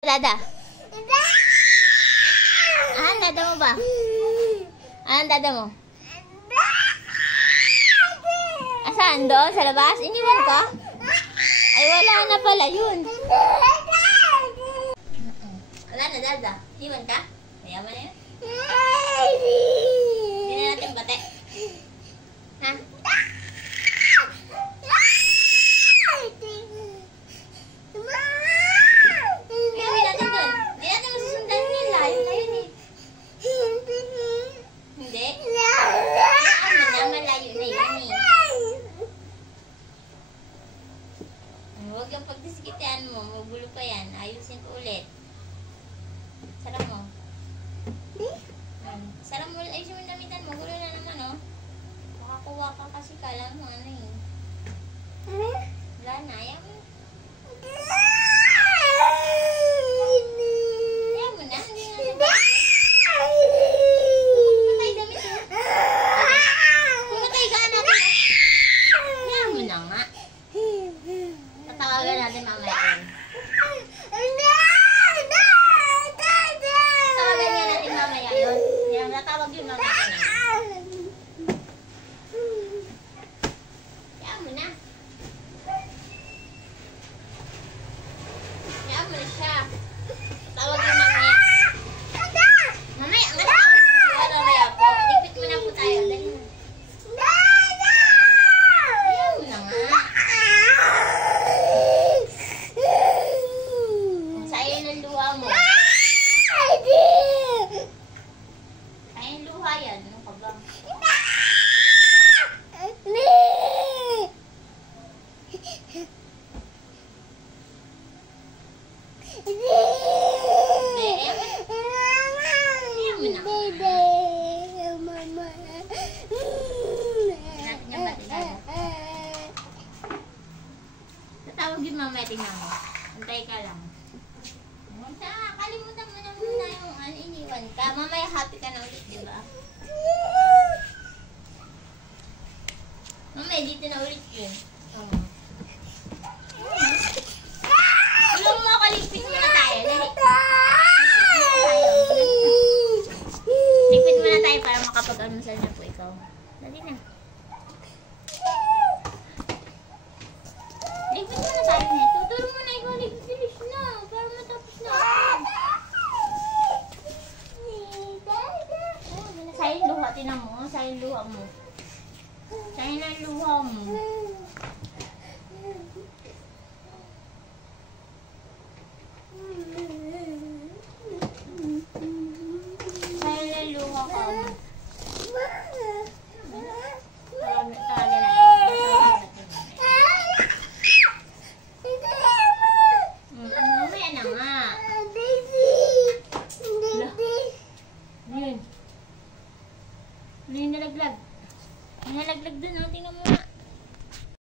Dada. Dada mo ba? Dada mo? Saan doon? Sa labas? Iniwan ka? Ay, wala na pala yun. Wala na, Dada. Iniwan ka? Mayaman na yun. Hindi na natin bate. Ha? Gawin natin doon. Hindi natin masusundan yun. Layo na yun eh. Hindi? Malayo na yun eh. Huwag yung pagdisikitian mo. Magulo pa yan. Ayusin ko ulit. Sarap mo. Sarap mo. Ayusin mo yung damitan. Magulo na naman oh. Makakuha ka kasi kala mo ano eh. Wala na. Ayaw mo. Ayaw mo na. Hindi nga na dami. Pumatay damit mo. Pumatay ka natin. Ayaw mo na nga. Tatawagan natin mamaya yun. Tatawagan nga natin mamaya yun. Yan, natawag yun mamaya yun. Kaya mo na. Kaya mo na siya. Tawag yun mamaya. Mamaya, ang natawag yun. Mamaya po. Ligpit mo na po tayo. Dali na. Kaya mo na nga. Mo. Ayun luha yan. Ano ka ba? Tatawag yun mamaya. Tingnan mo. Antay ka lang. Kalimutan mo na muna yung iniwan ka. Mamaya happy ka na ulit, diba? Mamaya dito na ulit yun. Alam mo, kalipit muna tayo. Lipit muna tayo para makapag-anunsal na po ikaw. Dali na. Lipit muna tayo nito. Turo mo na ikaw. Bilis na. Para matapos na. Sayang luha. Tinan mo. Sayang luha mo. Sayang ang luha mo. Sayang ang luha ka mo. Ano yung nalaglag? May nalaglag dun, tingnan mo na.